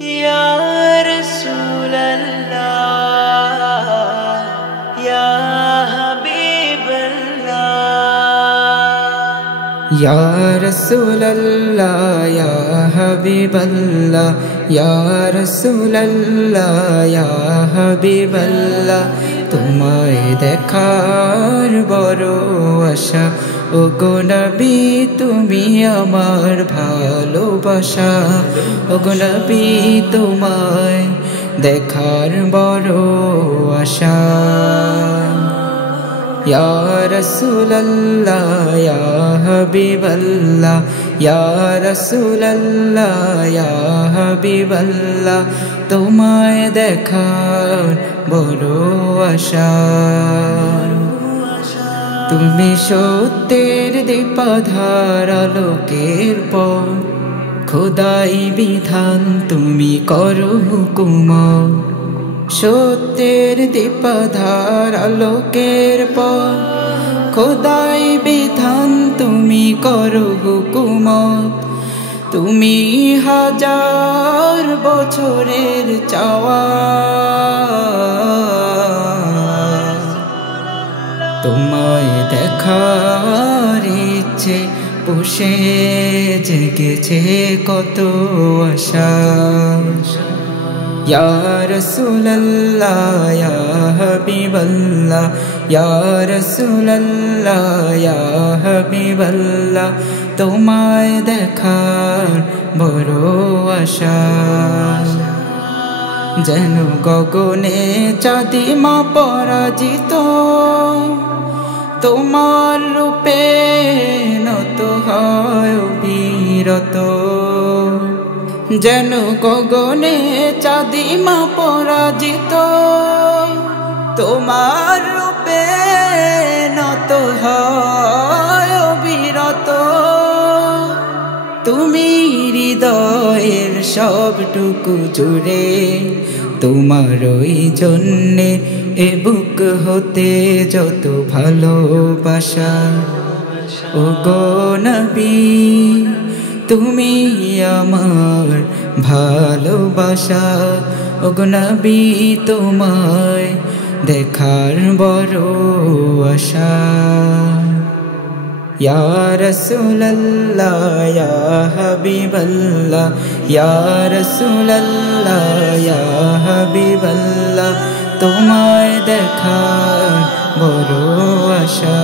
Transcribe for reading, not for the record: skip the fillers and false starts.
या रसूल अल्लाह या हबीब अल्लाह। या रसूल अल्लाह या हबीब अल्लाह, या रसूल अल्लाह या हबीब अल्लाह। তোমায় দেখার বড় আশা, ওগো নবী তুমি আমার ভালোবাসা। ওগো নবী তোমায় দেখার বড় আশা। या रसूल अल्लाह या हबीब अल्लाह, या रसूल अल्लाह या हबीब अल्लाह। তোমায় দেখার বড় আশা। তুমি সত্যের দীপাধার আলোকের পথ, খোদাই বিধান তুমি করো হুকুম। সত্যের দীপাধার আলোকের পথ, খোদাই বিধান তুমি করো হুকুম। তুমি হাজার বছরের চাওয়া, তোমায় দেখার ইচ্ছে পুষে জেগেছে কত আশা। या रसूल अल्लाह या हबीब अल्लाह, या रसूल अल्लाह या हबीब अल्लाह। তোমায় দেখার বড় আশা। যেন গগনে চাঁদিমা পরাজিত, তোমার রূপে নত হয় অবিরত। যেন গগনে চাঁদিমা পরাজিত, তোমার রূপে নত হয় অবিরত। তুমি হৃদয়ের সবটুকু জুড়ে, তোমার ওই জন্যে এ বুক হতে যত ভালোবাসা। ওগো নবী তুমি আমার ভালোবাসা। ওগো নবী তোমায় দেখার বড় আশা। या रसूल अल्लाह या हबीब अल्लाह, या रसूल अल्लाह या हबीब अल्लाह। তোমায় দেখার বড় আশা।